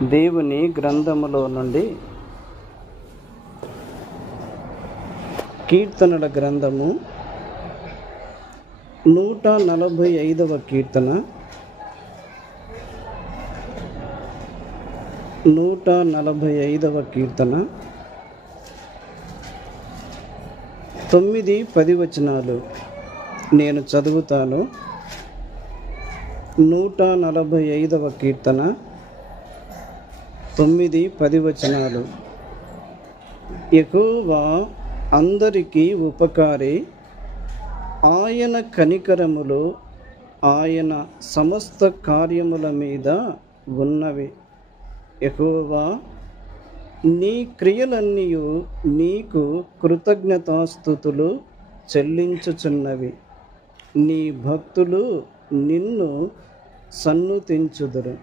దేవుని గ్రంథములో నుండి కీర్తనల గ్రంథము 145వ కీర్తన 145వ కీర్తన 9-10 వచనాలు నేను చదువుతాను. 145వ కీర్తన 9-10 వచనాలు. యెహోవా అందరికీ ఉపకారి, ఆయన కనికరములు ఆయన సమస్త కార్యముల మీద ఉన్నవి. యెహోవా, నీ క్రియలన్నీయు నీకు కృతజ్ఞతాస్తుతులు చెల్లించుచున్నవి. నీ భక్తులు నిన్ను సన్నుతించుదురు.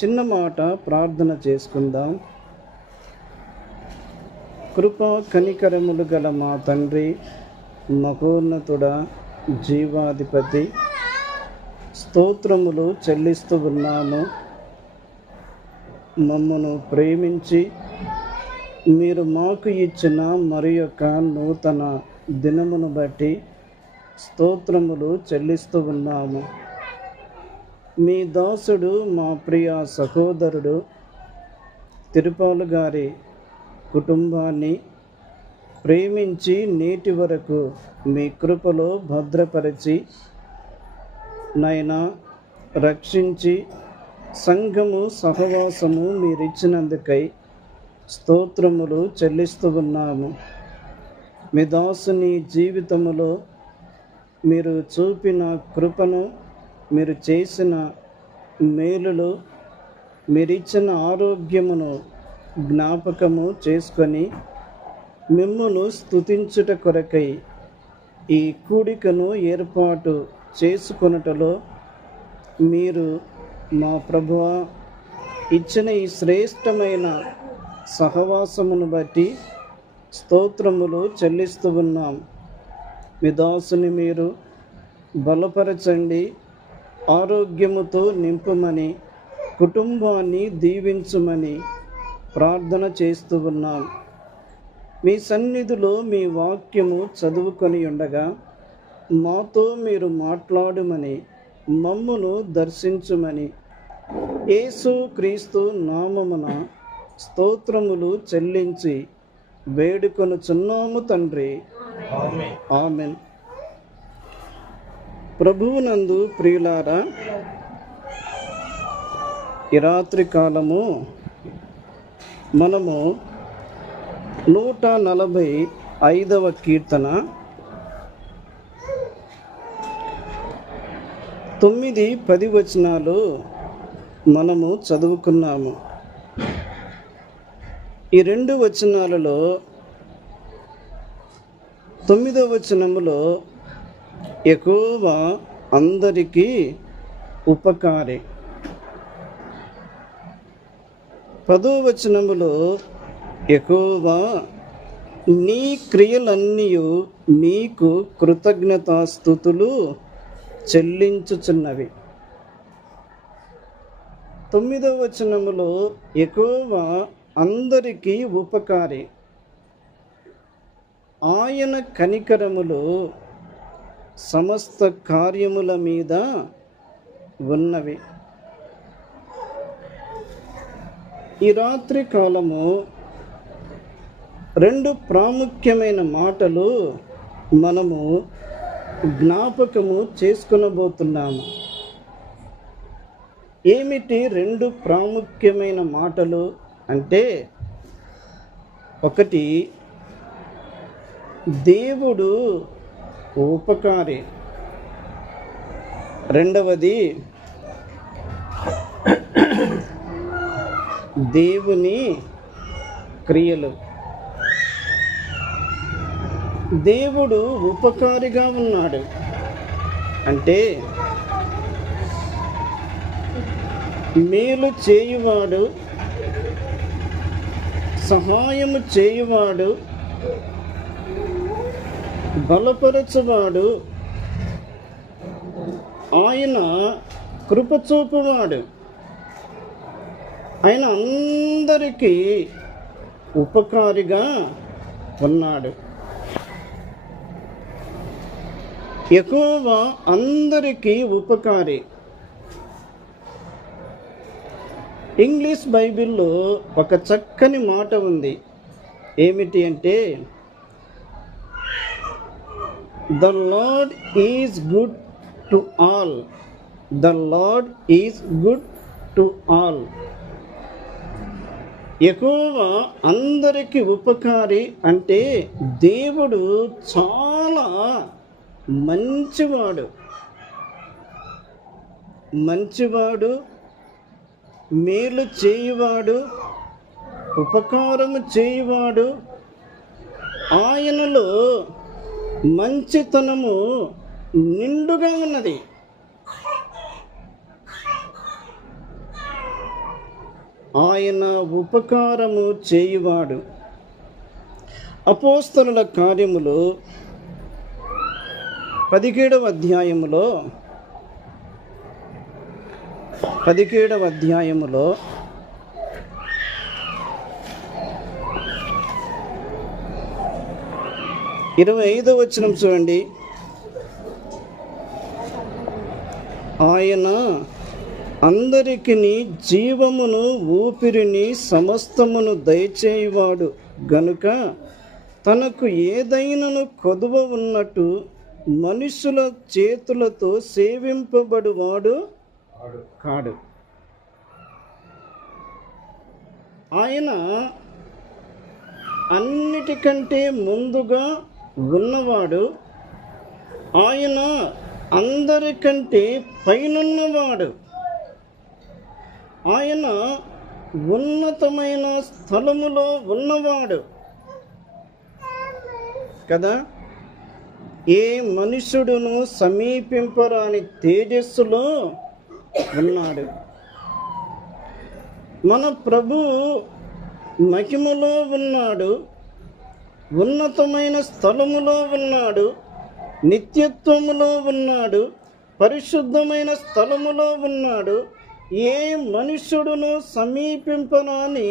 చిన్న మాట ప్రార్థన చేసుకుందాం. కృపా కనికరములు గల మా తండ్రి, మహోన్నతుడా, జీవాధిపతి, స్తోత్రములు చెల్లిస్తూ ఉన్నాము. మమ్మను ప్రేమించి మీరు మాకు ఇచ్చిన మరి యొక్క నూతన దినమును బట్టి స్తోత్రములు చెల్లిస్తూ ఉన్నాము. మీ దాసుడు, మా ప్రియ సహోదరుడు తిరుపాలు గారి కుటుంబాన్ని ప్రేమించి నేటి వరకు మీ కృపలో భద్రపరిచి నైనా రక్షించి సంఘము సహవాసము మీరిచ్చినందుకై స్తోత్రములు చెల్లిస్తూ ఉన్నాము. మీ దాసుని జీవితములో మీరు చూపిన కృపను, మీరు చేసిన మేలులు, మీరిచ్చిన ఆరోగ్యమును జ్ఞాపకము చేసుకొని మిమ్మును స్తుతించుట కొరకై ఈ కూడికను ఏర్పాటు చేసుకొనుటలో మీరు మా ప్రభువా ఇచ్చిన ఈ శ్రేష్టమైన సహవాసమును బట్టి స్తోత్రములు చెల్లిస్తూ ఉన్నాం. మీ దాసుని మీరు బలపరచండి, ఆరోగ్యముతో నింపమని, కుటుంబాన్ని దీవించుమని ప్రార్థన చేస్తూ ఉన్నాం. మీ సన్నిధిలో మీ వాక్యము చదువుకొని ఉండగా మాతో మీరు మాట్లాడుమని, మమ్మును దర్శించుమని యేసు క్రీస్తు నామమున స్తోత్రములు చెల్లించి వేడుకొనుచున్నాము తండ్రి. ఆమేన్. ప్రభువునందు ప్రియులారా, ఈ రాత్రి కాలము మనము 145వ కీర్తన 9-10 వచనాలు మనము చదువుకున్నాము. ఈ 2 వచనాలలో 9వ వచనములో యెహోవా అందరికీ ఉపకారి, 10వ వచనములో యెహోవా నీ క్రియలన్నీయు నీకు కృతజ్ఞతాస్తుతులు చెల్లించుచున్నవి. 9వ వచనములో యెహోవా అందరికీ ఉపకారి, ఆయన కనికరములు సమస్త కార్యముల మీద ఉన్నవి. ఈ రాత్రి కాలము 2 ప్రాముఖ్యమైన మాటలు మనము జ్ఞాపకము చేసుకొనబోతున్నాము. ఏమిటి 2 ప్రాముఖ్యమైన మాటలు అంటే, ఒకటి దేవుడు ఉపకారి, రెండవది దేవుని క్రియలు. దేవుడు ఉపకారిగా ఉన్నాడు అంటే మేలు చేయువాడు, సహాయము చేయువాడు, బలపరచువాడు, ఆయన కృపచూపువాడు. ఆయన అందరికీ ఉపకారిగా ఉన్నాడు. యెహోవా అందరికీ ఉపకారి. ఇంగ్లీష్ బైబిల్లో ఒక చక్కని మాట ఉంది. ఏమిటి అంటే, the Lord is good to all. The Lord is good to all. యెహోవా అందరికీ ఉపకారి అంటే దేవుడు చాలా మంచివాడు. మంచివాడు, మేలు చేయువాడు, ఉపకారము చేయువాడు. ఆయనలో మంచితనము నిండుగా ఉన్నది. ఆయన ఉపకారము చేయువాడు. అపోస్తలుల కార్యములు 17వ అధ్యాయములో 25వ వచనం చూడండి. ఆయన అందరికి జీవమును ఊపిరిని సమస్తమును దయచేయువాడు గనుక తనకు ఏదైనను కొదువ ఉన్నట్టు మనుషుల చేతులతో సేవింపబడువాడు కాడు. ఆయన అన్నిటికంటే ముందుగా ఉన్నవాడు. ఆయన అందరికంటే పైనున్నవాడు. ఆయన ఉన్నతమైన స్థలములో ఉన్నవాడు కదా. ఏ మనుషుడును సమీపింపరాని తేజస్సులో ఉన్నాడు. మన ప్రభు మహిమలో ఉన్నాడు, ఉన్నతమైన స్థలములో ఉన్నాడు, నిత్యత్వములో ఉన్నాడు, పరిశుద్ధమైన స్థలములో ఉన్నాడు. ఏ మనుష్యుడును సమీపింపరాని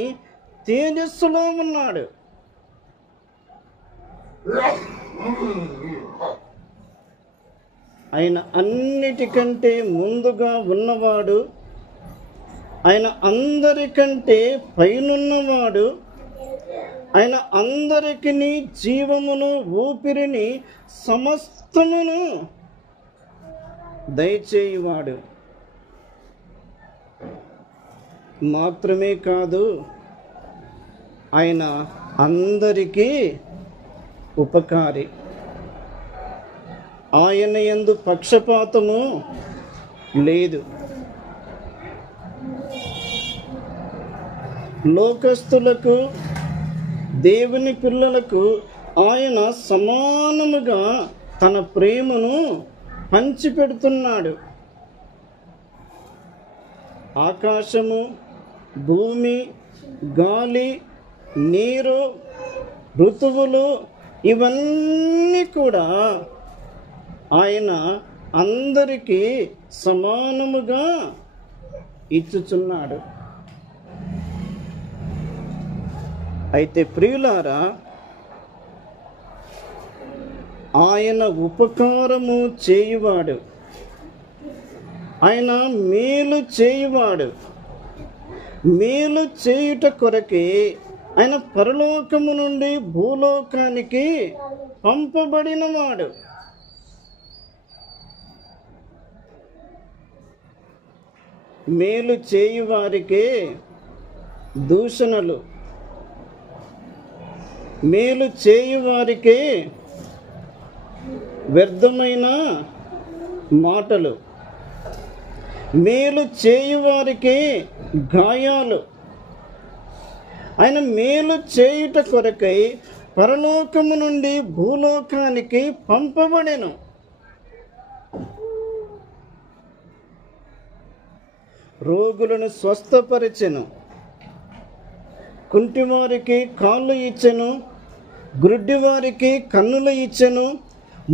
తేజస్సులో ఉన్నాడు. ఆయన అన్నిటికంటే ముందుగా ఉన్నవాడు. ఆయన అందరికంటే పైనున్నవాడు. ఆయన అందరికీ జీవమును ఊపిరిని సమస్తమును దయచేయువాడు. మాత్రమే కాదు, ఆయన అందరికీ ఉపకారి. ఆయన యందు పక్షపాతము లేదు. లోకస్తులకు, దేవుని పిల్లలకు ఆయన సమానముగా తన ప్రేమను పంచిపెడుతున్నాడు. ఆకాశము, భూమి, గాలి, నీరు, ఋతువులు ఇవన్నీ కూడా ఆయన అందరికీ సమానముగా ఇచ్చుచున్నాడు. అయితే ప్రియులారా, ఆయన ఉపకారము చేయువాడు. ఆయన మేలు చేయువాడు. మేలు చేయుట కొరకే ఆయన పరలోకము నుండి భూలోకానికి పంపబడినవాడు. మేలు చేయువారికే దూషణలు, మేలు చేయువారికే వ్యర్థమైన మాటలు, మేలు చేయువారికే గాయాలు. ఆయన మేలు చేయుట కొరకై పరలోకము నుండి భూలోకానికి పంపబడెను. రోగులను స్వస్థపరిచెను, కుంటివారికి కాళ్ళు ఇచ్చెను, గ్రుడ్డివారికి కన్నులు ఇచ్చెను,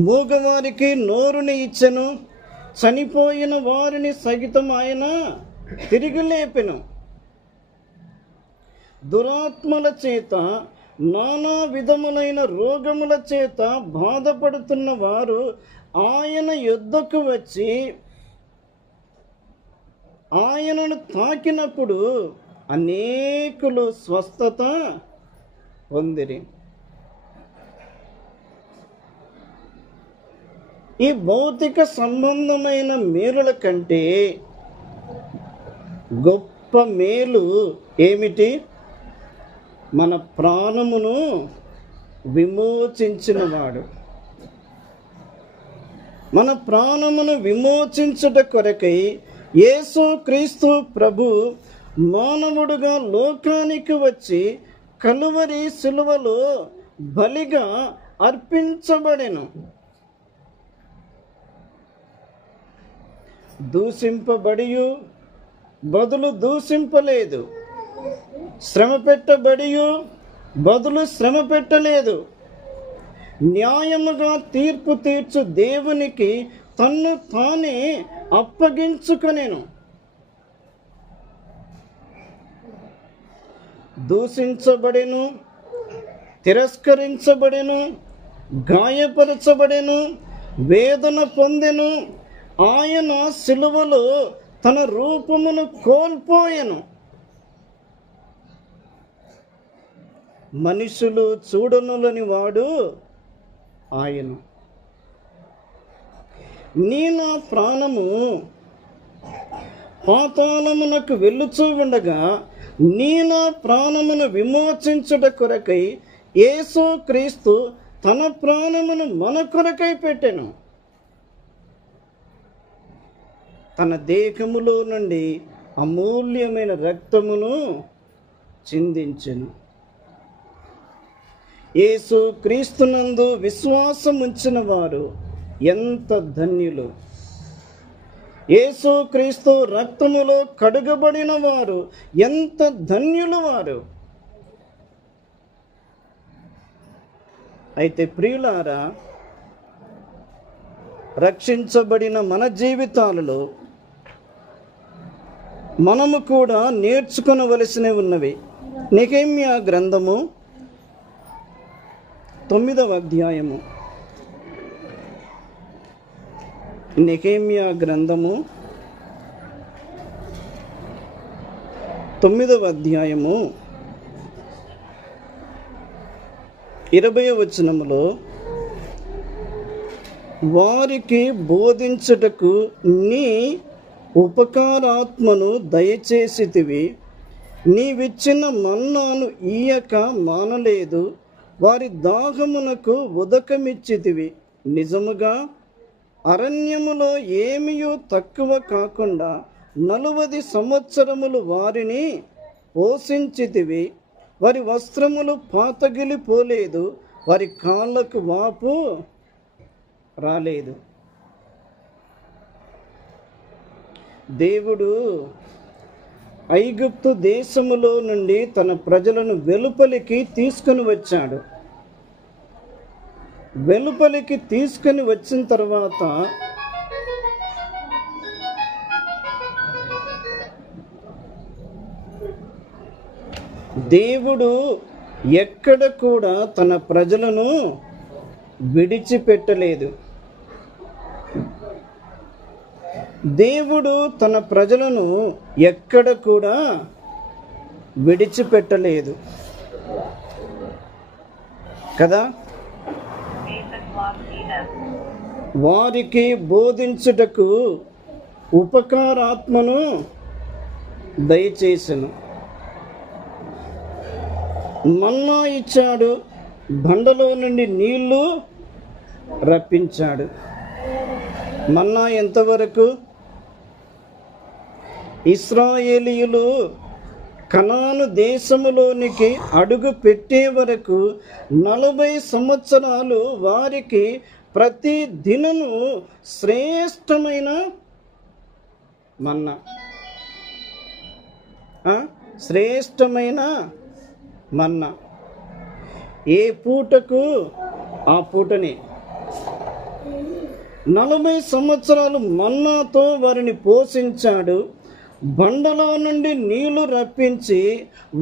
మూగవారికి నోరుని ఇచ్చెను, చనిపోయిన వారిని సహితం ఆయన తిరిగి లేపెను. దురాత్మల చేత నానా విధములైన రోగముల చేత బాధపడుతున్న వారు ఆయన యొద్దకు వచ్చి ఆయనను తాకినప్పుడు అనేకులు స్వస్థత పొందిరి. ఈ భౌతిక సంబంధమైన మేలుల కంటే గొప్ప మేలు ఏమిటి? మన ప్రాణమును విమోచించినవాడు. మన ప్రాణమును విమోచించుట కొరకై యేసు క్రీస్తు ప్రభు మానవుడుగా లోకానికి వచ్చి కలువరి సిలువలో బలిగా అర్పించబడెను. దూషింపబడియు బదులు దూషింపలేదు, శ్రమ పెట్టబడియు బదులు శ్రమ పెట్టలేదు. న్యాయముగా తీర్పు తీర్చు దేవునికి తన్ను తానే అప్పగించుకొనెను. దూషించబడెను, తిరస్కరించబడెను, గాయపరచబడెను, వేదన పొందెను. ఆయన సిలువలో తన రూపమును కోల్పోయెను. మనుషులు చూడనులని వాడు ఆయన. నీ నా ప్రాణము పాతాళమునకు వెళ్ళుచూ ఉండగా నీ నా ప్రాణమును విమోచించుట కొరకై యేసు క్రీస్తు తన ప్రాణమును మన కొరకై పెట్టెను. తన దేహములో నుండి అమూల్యమైన రక్తమును చిందించెను. యేసు క్రీస్తునందు విశ్వాసం ఉంచిన వారు ఎంత ధన్యులు! యేసు క్రీస్తు రక్తములో కడుగబడిన వారు ఎంత ధన్యులు వారు! అయితే ప్రియులారా, రక్షించబడిన మన జీవితాలలో మనము కూడా నేర్చుకొనవలసినవి ఉన్నవి. నెహెమ్యా గ్రంథము 9వ అధ్యాయము. నెహెమ్యా గ్రంథము 9వ అధ్యాయము 20వ వచనములో, వారికి బోధించుటకు నీ ఉపకారాత్మను దయచేసితివి, నీవిచ్చిన మన్నాను ఈయక మానలేదు, వారి దాహమునకు ఉదకమిచ్చితివి. నిజముగా అరణ్యములో ఏమీయూ తక్కువ కాకుండా 40 సంవత్సరములు వారిని పోషించితివి. వారి వస్త్రములు పాతగిలిపోలేదు, వారి కాళ్ళకు వాపు రాలేదు. దేవుడు ఐగుప్తు దేశములో నుండి తన ప్రజలను వెలుపలికి తీసుకొని వచ్చాడు. వెలుపలికి తీసుకొని వచ్చిన తర్వాత దేవుడు ఎక్కడ కూడా తన ప్రజలను విడిచిపెట్టలేదు. దేవుడు తన ప్రజలను ఎక్కడ కూడా విడిచిపెట్టలేదు కదా. వారికి బోధించుటకు ఉపకారాత్మను దయచేసెను. మన్నా ఇచ్చాడు, బండలో నుండి నీళ్లు రప్పించాడు. మన్నా ఎంతవరకు? ఇశ్రాయేలీయులు కనాను దేశములోనికి అడుగు పెట్టే వరకు 40 సంవత్సరాలు వారికి ప్రతి దినము శ్రేష్టమైన మన్నా, శ్రేష్టమైన మన్నా, ఏ పూటకు ఆ పూటనే 40 సంవత్సరాలు మన్నాతో వారిని పోషించాడు. బండలో నుండి నీళ్లు రప్పించి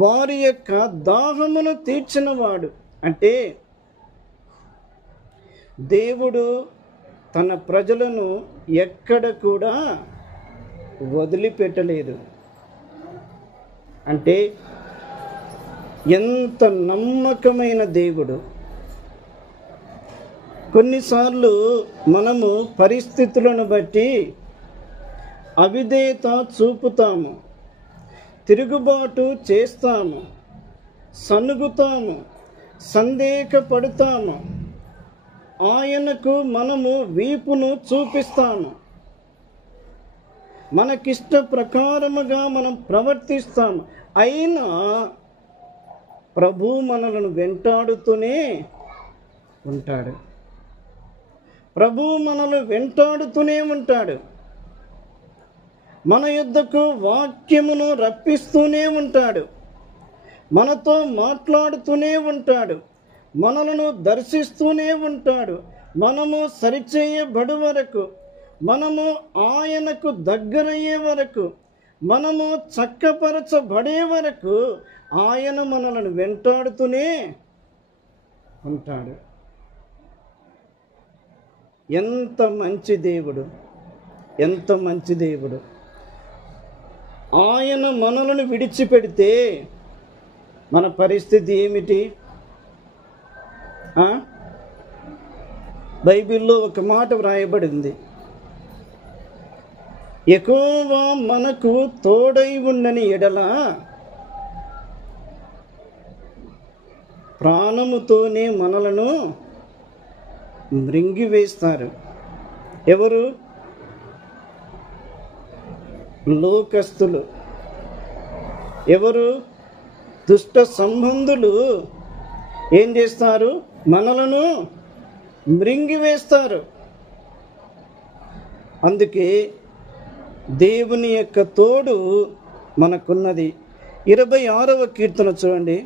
వారి యొక్క దాహమును తీర్చినవాడు. అంటే దేవుడు తన ప్రజలను ఎక్కడ కూడా వదిలిపెట్టలేదు. అంటే ఎంత నమ్మకమైన దేవుడు. కొన్నిసార్లు మనము పరిస్థితులను బట్టి అవిధేయత చూపుతాము, తిరుగుబాటు చేస్తాము, సనుగుతాము, సందేహపడతాము, ఆయనకు మనము వీపును చూపిస్తాము, మనకిష్ట ప్రకారముగా మనం ప్రవర్తిస్తాము. అయినా ప్రభు మనలను వెంటాడుతూనే ఉంటాడు. ప్రభు మనల్ని వెంటాడుతూనే ఉంటాడు. మన యొద్దకు వాక్యమును రప్పిస్తూనే ఉంటాడు. మనతో మాట్లాడుతూనే ఉంటాడు. మనలను దర్శిస్తూనే ఉంటాడు. మనము సరిచేయబడు వరకు, మనము ఆయనకు దగ్గరయ్యే వరకు, మనము చక్కపరచబడే వరకు ఆయన మనలను వెంటాడుతూనే ఉంటాడు. ఎంత మంచి దేవుడు, ఎంత మంచి దేవుడు. ఆయన మనలను విడిచిపెడితే మన పరిస్థితి ఏమిటి? బైబిల్లో ఒక మాట వ్రాయబడింది, యెహోవా మనకు తోడై ఉండని ఎడల ప్రాణముతోనే మనలను మృంగివేస్తారు. ఎవరు? లోకస్తులు. ఎవరు? దుష్ట సంబంధులు ఏం చేస్తారు? మనలను మృంగివేస్తారు. అందుకే దేవుని యొక్క తోడు మనకున్నది. 26వ కీర్తన చూడండి.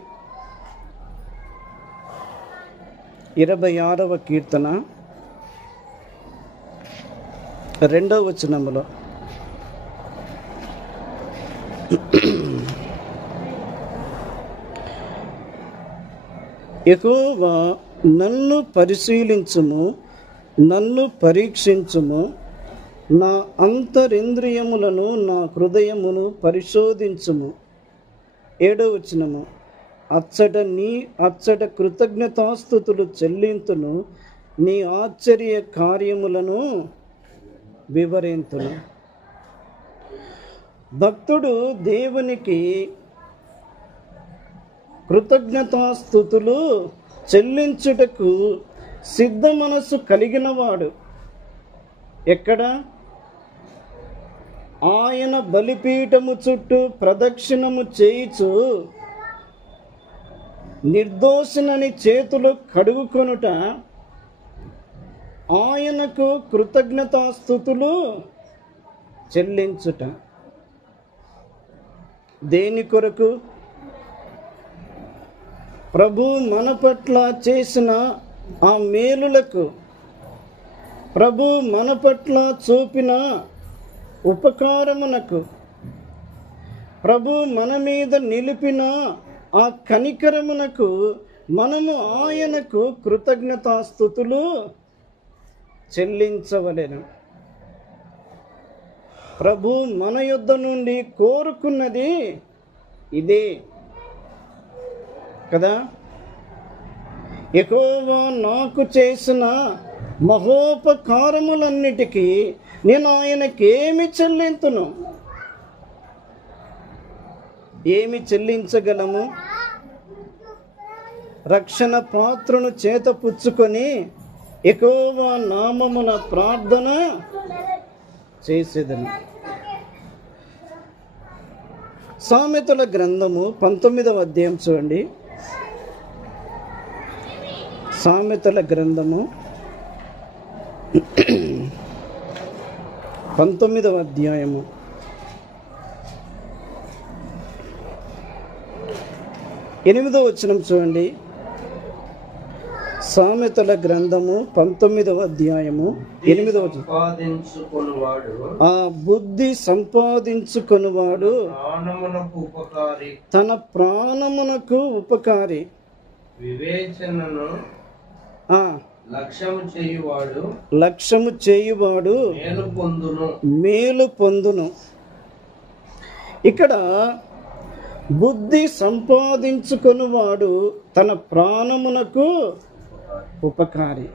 26వ కీర్తన 2వ వచనములో, యెహోవా నన్ను పరిశీలించుము, నన్ను పరీక్షించుము, నా అంతరింద్రియములను, నా హృదయమును పరిశోధించుము. 7వ వచనము, అచ్చట కృతజ్ఞతాస్తుతులు చెల్లింతును, నీ ఆశ్చర్య కార్యములను వివరింతును. భక్తుడు దేవునికి కృతజ్ఞతాస్తుతులు చెల్లించుటకు సిద్ధ మనస్సు కలిగినవాడు. ఎక్కడ? ఆయన బలిపీఠము చుట్టూ ప్రదక్షిణము చేయుచు నిర్దోషినని చేతులు కడుగుకొనుట, ఆయనకు కృతజ్ఞతాస్తుతులు చెల్లించుట. దేని కొరకు? ప్రభు మన పట్ల చేసిన ఆ మేలులకు, ప్రభు మన పట్ల చూపిన ఉపకారమునకు, ప్రభు మన మీద నిలిపిన ఆ కనికరమునకు మనము ఆయనకు కృతజ్ఞతాస్తుతులు చెల్లించవలెను. ప్రభు మన యొద్ద నుండి కోరుకున్నది ఇదే కదా. యెహోవా నాకు చేసిన మహోపకారములన్నిటికీ నేను ఆయనకేమి చెల్లింతును? ఏమి చెల్లించగలము? రక్షణ పాత్రను చేతపుచ్చుకొని యెహోవా నామమున ప్రార్థన చేసేదను. సామెతల గ్రంథము 19వ అధ్యాయం చూడండి. సామెతల గ్రంథము 19వ అధ్యాయము 8వ వచనం చూడండి. సామెతల గ్రంథము 19వ అధ్యాయము 8వ వచనం. సంపాదించుకునివాడు ఆ బుద్ధి సంపాదించుకొనువాడు ప్రాణమునకు ఉపకారి, తన ప్రాణమునకు ఉపకారి. వివేచనను ఆ లక్ష్యము చేయువాడు లక్ష్యము చేయువాడు మేలు పొందును. ఇక్కడ బుద్ధి సంపాదించుకొనువాడు తన ప్రాణమునకు ఉపకారి.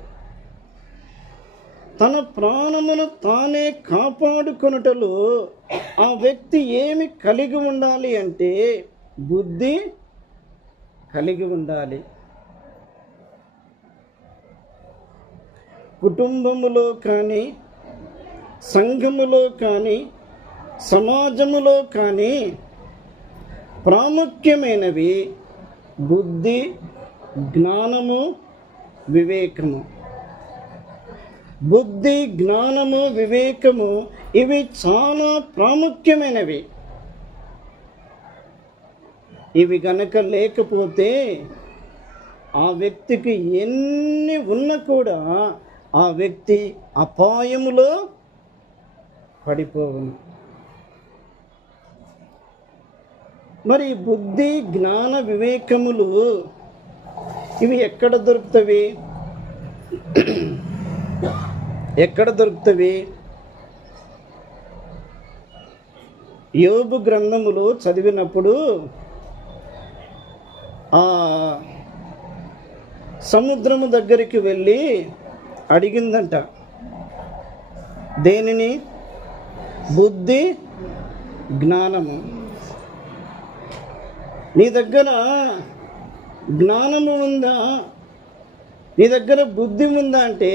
తన ప్రాణమును తానే కాపాడుకొనుటలో ఆ వ్యక్తి ఏమి కలిగి ఉండాలి అంటే బుద్ధి కలిగి ఉండాలి. కుటుంబములో కానీ, సంఘములో కానీ, సమాజములో కానీ ప్రాముఖ్యమైనవి బుద్ధి, జ్ఞానము, వివేకము. బుద్ధి, జ్ఞానము, వివేకము ఇవి చాలా ప్రాముఖ్యమైనవి. ఇవి గనక లేకపోతే ఆ వ్యక్తికి ఎన్ని ఉన్నా కూడా ఆ వ్యక్తి అపాయములో పడిపోవును. మరి బుద్ధి, జ్ఞాన, వివేకములు ఇవి ఎక్కడ దొరుకుతవి? ఎక్కడ దొరుకుతవి? యోబు గ్రంథములో చదివినప్పుడు ఆ సముద్రము దగ్గరికి వెళ్ళి అడిగిందంట. దేనిని? బుద్ధి, జ్ఞానము. నీ దగ్గర జ్ఞానము ఉందా? నీ దగ్గర బుద్ధి ఉందా అంటే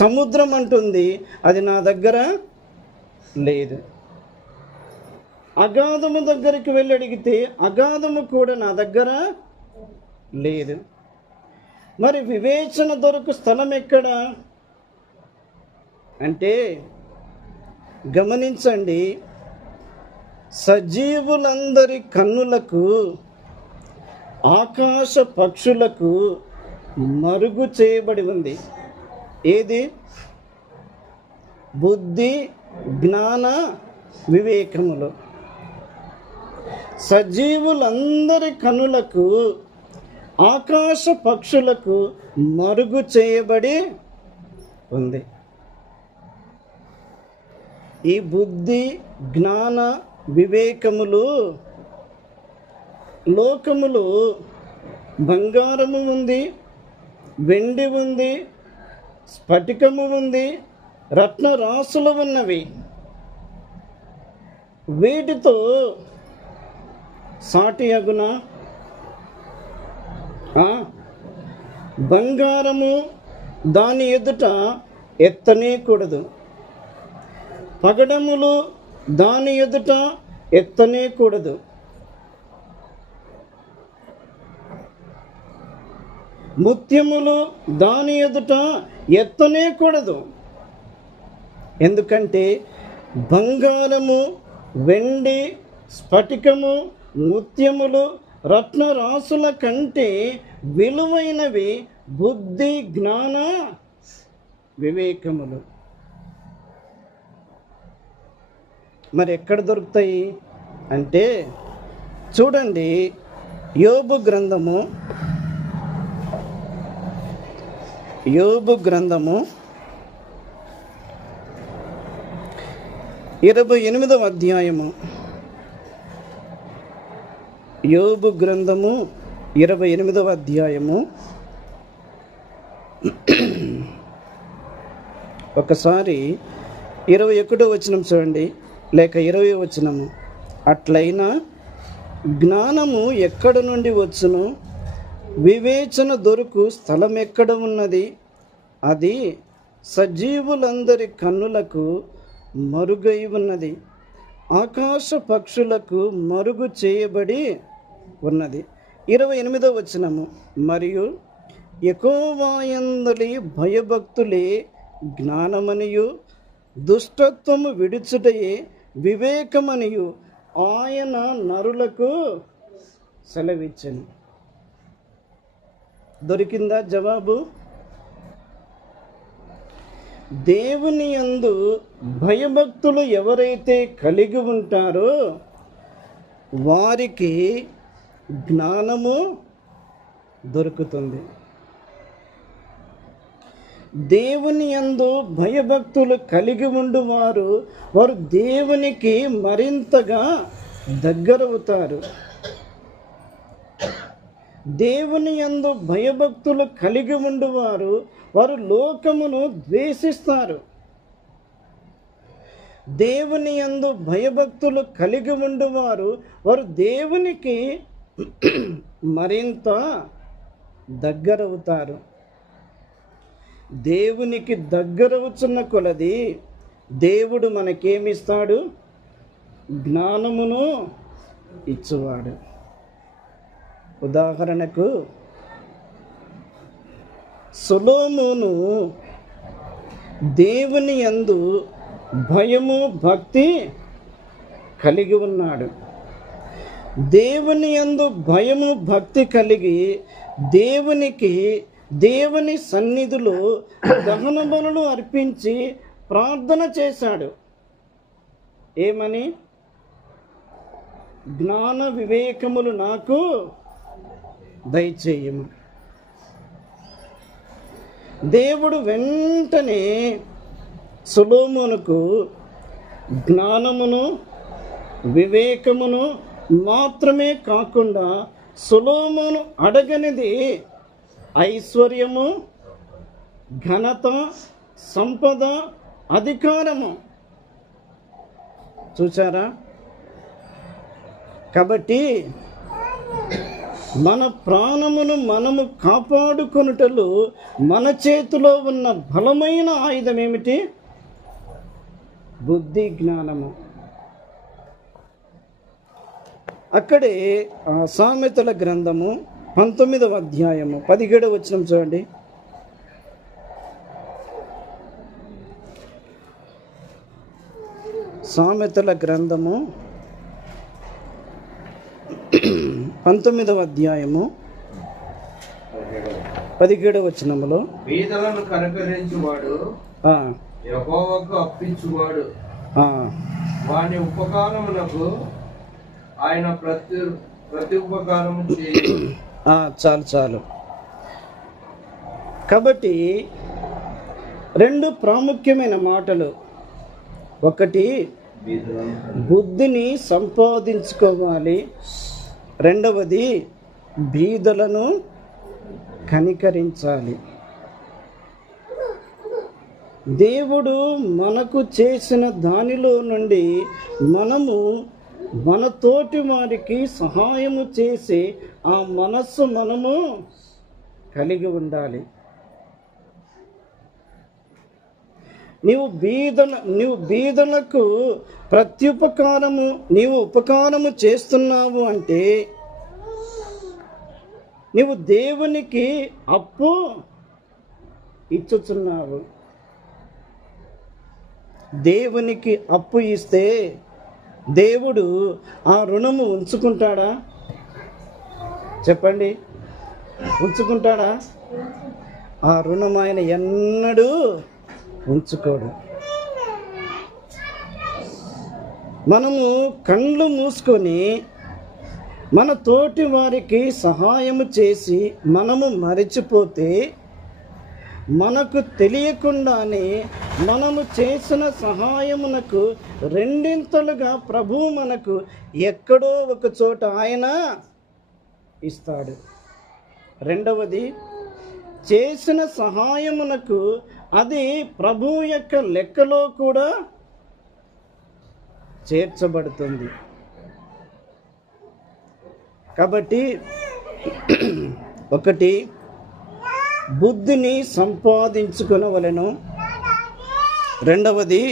సముద్రం అంటుంది అది నా దగ్గర లేదు. అగాధము దగ్గరికి వెళ్ళి అడిగితే అగాధము కూడా నా దగ్గర లేదు. మరి వివేచన దొరకు స్థలం ఎక్కడ అంటే గమనించండి, సజీవులందరి కన్నులకు, ఆకాశ పక్షులకు మరుగు చేయబడి ఉంది. ఏది? బుద్ధి, జ్ఞాన, వివేకములు. సజీవులందరి కన్నులకు, ఆకాశ పక్షులకు మరుగు చేయబడి ఉంది. ఈ బుద్ధి, జ్ఞాన, వివేకములు లోకములో బంగారము ఉంది, వెండి ఉంది, స్ఫటికము ఉంది, రత్నరాసులు ఉన్నవి. వీటితో సాటి అగునా? బంగారము దాని ఎదుట ఎత్తనేకూడదు, పగడములు దాని ఎదుట ఎత్తనేకూడదు. ముత్యములు దాని ఎదుట ఎత్తనేకూడదు. ఎందుకంటే బంగారము, వెండి, స్ఫటికము, ముత్యములు, రత్నరాసుల కంటే విలువైనవి బుద్ధి, జ్ఞాన, వివేకములు. మరి ఎక్కడ దొరుకుతాయి అంటే చూడండి, యోబు గ్రంథము 28వ అధ్యాయము. యోబు గ్రంథము 28వ అధ్యాయము. ఒకసారి 21వ వచనం చూడండి, లేక 20వ వచనము. అట్లయినా జ్ఞానము ఎక్కడ నుండి వచ్చును? వివేచన దొరుకు స్థలం ఎక్కడ ఉన్నది? అది సజీవులందరి కన్నులకు మరుగై ఉన్నది, ఆకాశ పక్షులకు మరుగు చేయబడి ఉన్నది. 28వ వచనము. మరియు యెహోవాయందలి భయభక్తులే జ్ఞానమనియు, దుష్టత్వము విడుచుటయే వివేకమనియు ఆయన నరులకు సెలవిచ్చెను. దొరికిందా జవాబు? దేవుని యందు భయభక్తులు ఎవరైతే కలిగి ఉంటారో వారికి జ్ఞానము దొరుకుతుంది. దేవుని యందు భయభక్తులు కలిగి ఉండువారు వారు దేవునికి మరింతగా దగ్గరవుతారు. దేవుని యందు భయభక్తులు కలిగి ఉండువారు వారు లోకమును ద్వేషిస్తారు. దేవుని యందు భయభక్తులు కలిగి ఉండువారు వారు దేవునికి మరింత దగ్గరవుతారు. దేవునికి దగ్గరవుతున్న కొలది దేవుడు మనకేమిస్తాడు? జ్ఞానమును ఇచ్చువాడు. ఉదాహరణకు సొలొమోను దేవుని యందు భయము భక్తి కలిగి ఉన్నాడు. దేవుని యందు భయము భక్తి కలిగి దేవుని సన్నిధిలో దహన బలులు అర్పించి ప్రార్థన చేశాడు. ఏమని? జ్ఞాన వివేకములు నాకు దయచేయము. దేవుడు వెంటనే సొలొమోనుకు జ్ఞానమును వివేకమును మాత్రమే కాకుండా సొలొమోను అడగనిది ఐశ్వర్యము, ఘనత, సంపద, అధికారము. చూచారా? కాబట్టి మన ప్రాణమును మనము కాపాడుకొనుటలో మన చేతిలో ఉన్న బలమైన ఆయుధం ఏమిటి? బుద్ధి జ్ఞానము. అక్కడే సామెతల గ్రంథము 19వ అధ్యాయము 17వ వచనం చూడండి. సామెతల గ్రంథము 19వ అధ్యాయము 17వ వచనములో బీదలను కనికరించువాడు యెహోవాకు అప్పించువాడు, వాని ఉపకారమునకు ఆయన ప్రతి ఉపకారము చేయు. చాలు. కాబట్టి రెండు ప్రాముఖ్యమైన మాటలు. ఒకటి, బుద్ధిని సంపాదించుకోవాలి. రెండవది, బీదలను కనికరించాలి. దేవుడు మనకు చేసిన దానిలో నుండి మనము మన తోటి వారికి సహాయము చేసి ఆ మనస్సు మనము కలిగి ఉండాలి. నీవు బీదలకు నీవు ఉపకారము చేస్తున్నావు అంటే నీవు దేవునికి అప్పు ఇచ్చుచున్నావు. దేవునికి అప్పు ఇస్తే దేవుడు ఆ రుణము ఉంచుకుంటాడా? చెప్పండి, ఉంచుకుంటాడా? ఆ రుణం ఆయన ఎన్నడూ ఉంచుకోడు. మనము కళ్ళు మూసుకొని మన తోటి వారికి సహాయము చేసి మనము మరిచిపోతే మనకు తెలియకుండానే మనము చేసిన సహాయమునకు రెండింతలుగా ప్రభువు మనకు ఎక్కడో ఒక చోట ఆయన ఇస్తాడు. రెండవది, చేసిన సహాయమునకు అది ప్రభువు యొక్క లెక్కలో కూడా చేర్చబడుతుంది. కాబట్టి ఒకటి, బుద్ధిని సంపాదించుకొనవలెను. రెండవది,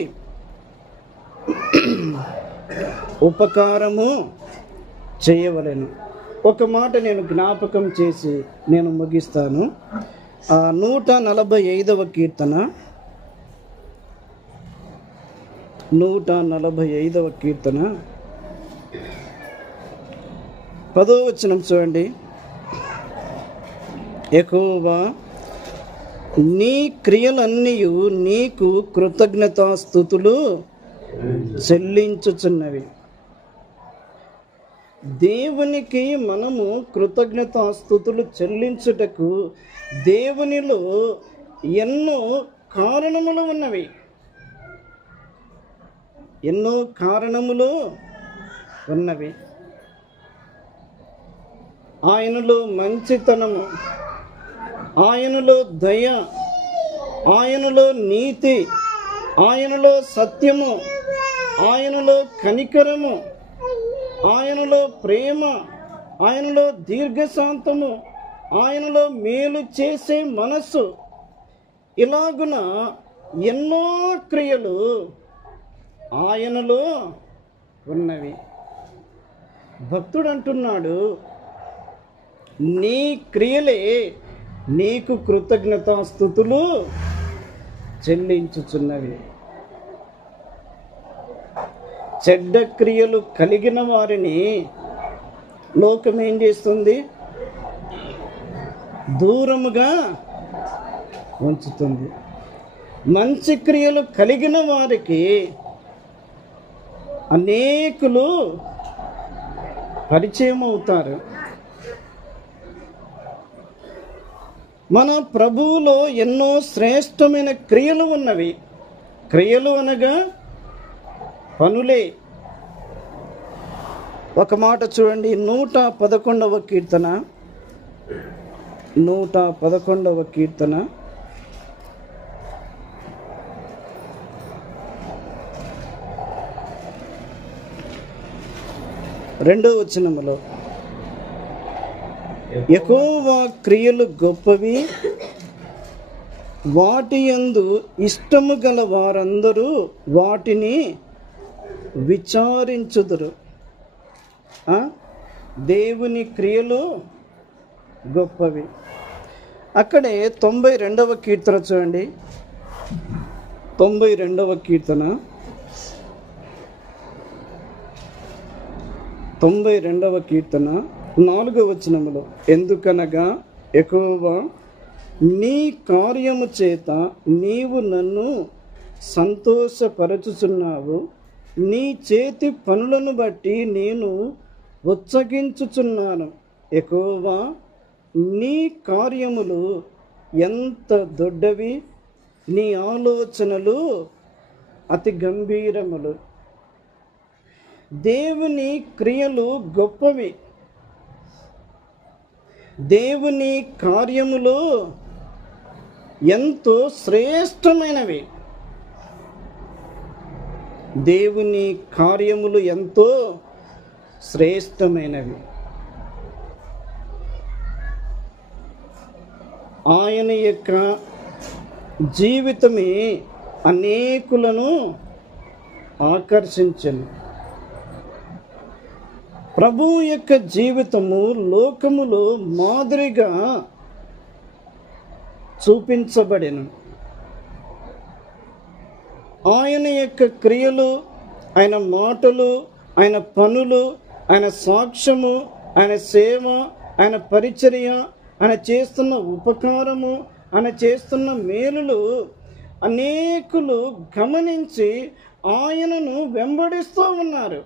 ఉపకారము చేయవలెను. ఒక మాట నేను జ్ఞాపకం చేసి నేను ముగిస్తాను. 145వ కీర్తన 145వ కీర్తన 10వ వచనం చూడండి. యెహోవా నీ క్రియలన్నీయు నీకు కృతజ్ఞతాస్తుతులు చెల్లించుచున్నవి. దేవునికి మనము కృతజ్ఞతాస్తుతులు చెల్లించుటకు దేవునిలో ఎన్నో కారణములు ఉన్నవి. ఎన్నో కారణములు ఉన్నవి. ఆయనలో మంచితనము, ఆయనలో దయ, ఆయనలో నీతి, ఆయనలో సత్యము, ఆయనలో కనికరము, ఆయనలో ప్రేమ, ఆయనలో దీర్ఘశాంతము, ఆయనలో మేలు చేసే మనస్సు, ఇలాగున ఎన్నో క్రియలు ఆయనలో ఉన్నవి. భక్తుడు అంటున్నాడు, నీ క్రియలే నీకు కృతజ్ఞతాస్తుతులు చెల్లించుచున్నవి. చెడ్డ క్రియలు కలిగిన వారిని లోకం ఏం చేస్తుంది? దూరముగా ఉంచుతుంది. మంచి క్రియలు కలిగిన వారికి అనేకులు పరిచయం అవుతారు. మన ప్రభువులో ఎన్నో శ్రేష్టమైన క్రియలు ఉన్నవి. క్రియలు అనగా పనులే. ఒక మాట చూడండి, 111వ కీర్తన, 111వ కీర్తన 2వ వచనములో, యెహోవా క్రియలు గొప్పవి, వాటి యందు ఇష్టము గల వారందరూ వాటిని విచారించుదురు. దేవుని క్రియలు గొప్పవి. అక్కడే 92వ కీర్తన చూడండి, 92వ కీర్తన 92వ కీర్తన 4వ వచనములో, ఎందుకనగా యెహోవా నీ కార్యము చేత నీవు నన్ను సంతోషపరచుచున్నావు, నీ చేతి పనులను బట్టి నేను ఉత్సహించుచున్నాను. యెహోవా నీ కార్యములు ఎంత దొడ్డవి, నీ ఆలోచనలు అతి గంభీరములు. దేవుని క్రియలు గొప్పవి. దేవుని కార్యములు ఎంతో శ్రేష్టమైనవి. దేవుని కార్యములు ఎంతో శ్రేష్టమైనవి. ఆయన యొక్క జీవితమే అనేకులను ఆకర్షించెను. ప్రభువు యొక్క జీవితము లోకములో మాదిరిగా చూపించబడెను. ఆయన యొక్క క్రియలు, ఆయన మాటలు, ఆయన పనులు, ఆయన సాక్ష్యము, ఆయన సేవ, ఆయన పరిచర్య, ఆయన చేస్తున్న ఉపకారము, ఆయన చేస్తున్న మేలులు అనేకులు గమనించి ఆయనను వెంబడిస్తూ ఉన్నారు.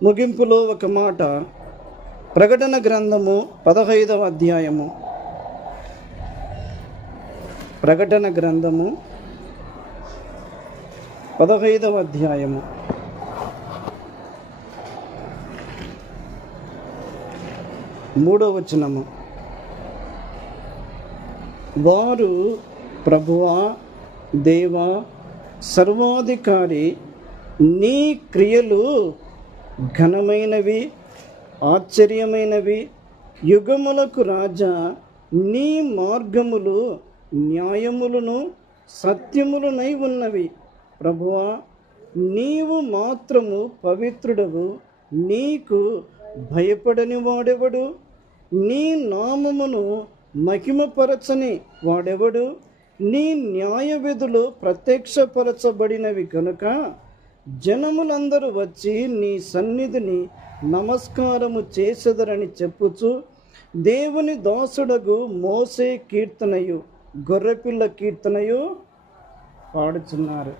ముగింపులో ఒక మాట, ప్రకటన గ్రంథము 15వ అధ్యాయము, ప్రకటన గ్రంథము 15వ అధ్యాయము 3వ వచనము, వారు ప్రభువా దేవా సర్వాధికారి, నీ క్రియలు ఘనమైనవి, ఆశ్చర్యమైనవి, యుగములకు రాజా, నీ మార్గములు న్యాయములను సత్యములునై ఉన్నవి. ప్రభువా నీవు మాత్రము పవిత్రుడవు, నీకు భయపడని వాడెవడు? నీ నామమును మహిమపరచని వాడెవడు? నీ న్యాయ విధులు ప్రత్యక్షపరచబడినవి కనుక జనములందరూ వచ్చి నీ సన్నిధిని నమస్కారము చేసెదరని చెప్పుచు దేవుని దాసుడగు మోసే కీర్తనయు గొర్రెపిల్ల కీర్తనయు పాడుచున్నారు.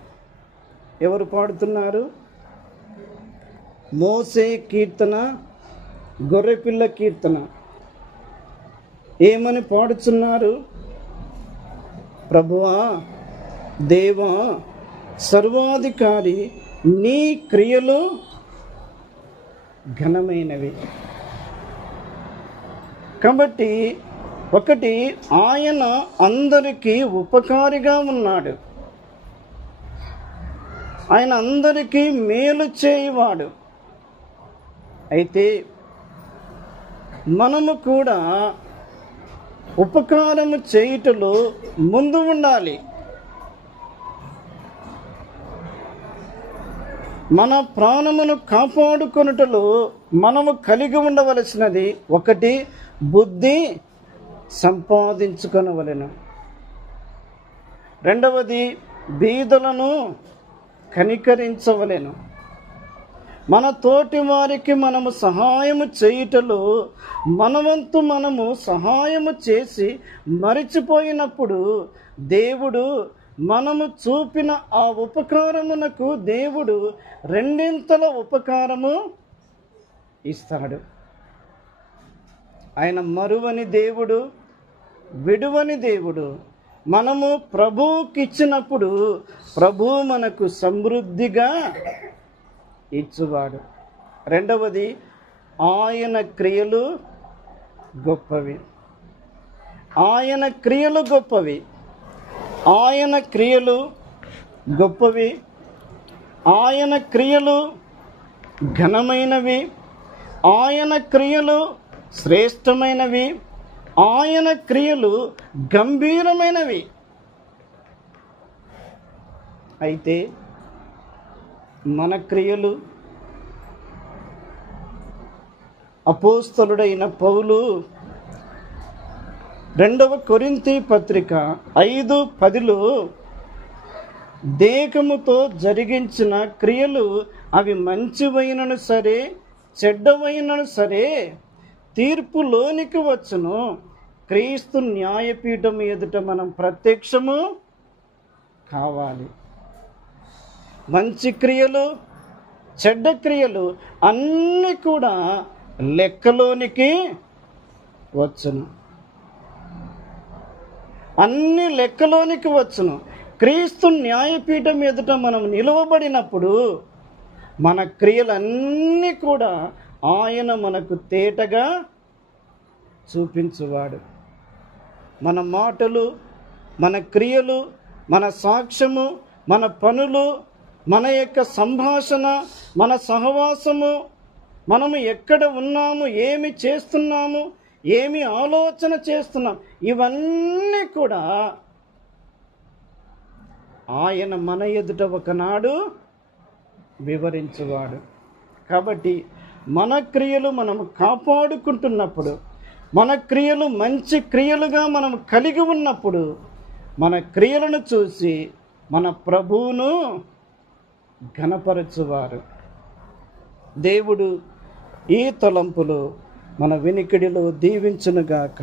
ఎవరు పాడుతున్నారు? మోసే కీర్తన, గొర్రెపిల్ల కీర్తన. ఏమని పాడుచున్నారు? ప్రభువా, దేవా, సర్వాధికారి, నీ క్రియలు ఘనమైనవి. కాబట్టి ఒకటి, ఆయన అందరికీ ఉపకారిగా ఉన్నాడు. ఆయన అందరికీ మేలు చేయవాడు. అయితే మనము కూడా ఉపకారము చేయుటలో ముందు ఉండాలి. మన ప్రాణమును కాపాడుకొనుటలో మనము కలిగి ఉండవలసినది ఒకటి, బుద్ధి సంపాదించుకొనవలెను. రెండవది, బీదలను కనికరించవలెను. మన తోటి వారికి మనము సహాయము చేయుటలో మనవంతు మనము సహాయము చేసి మరిచిపోయినప్పుడు దేవుడు మనము చూపిన ఆ ఉపకారమునకు దేవుడు రెండింతల ఉపకారము ఇస్తాడు. ఆయన మరువని దేవుడు, విడువని దేవుడు. మనము ప్రభువుకి ఇచ్చినప్పుడు ప్రభువు మనకు సమృద్ధిగా ఇచ్చువాడు. రెండవది, ఆయన క్రియలు గొప్పవి. ఆయన క్రియలు గొప్పవి. ఆయన క్రియలు గొప్పవి. ఆయన క్రియలు ఘనమైనవి. ఆయన క్రియలు శ్రేష్టమైనవి. ఆయన క్రియలు గంభీరమైనవి. అయితే మన క్రియలు, అపోస్తలుడైన పౌలు 2వ కొరింథీ పత్రిక 5:10 దేహముతో జరిగించిన క్రియలు అవి మంచివైనను సరే చెడ్డవైనను సరే తీర్పులోనికి వచ్చును. క్రీస్తు న్యాయపీఠం ఎదుట మనం ప్రత్యక్షము కావాలి. మంచి క్రియలు, చెడ్డ క్రియలు అన్నీ కూడా లెక్కలోనికి వచ్చును. అన్ని లెక్కలోనికి వచ్చును. క్రీస్తు న్యాయపీఠం ఎదుట మనం నిలువబడినప్పుడు మన క్రియలన్నీ కూడా ఆయన మనకు తేటగా చూపించువాడు. మన మాటలు, మన క్రియలు, మన సాక్ష్యము, మన పనులు, మన యొక్క సంభాషణ, మన సహవాసము, మనము ఎక్కడ ఉన్నాము, ఏమి చేస్తున్నాము, ఏమి ఆలోచన చేస్తున్నాం, ఇవన్నీ కూడా ఆయన మన ఎదుట ఒకనాడు వివరించువాడు. కాబట్టి మన క్రియలు మనము కాపాడుకుంటున్నప్పుడు, మన క్రియలు మంచి క్రియలుగా మనం కలిగి ఉన్నప్పుడు మన క్రియలను చూసి మన ప్రభువును ఘనపరచువారు. దేవుడు ఈ తలంపులు మన వినికిడిలో దీవించునుగాక.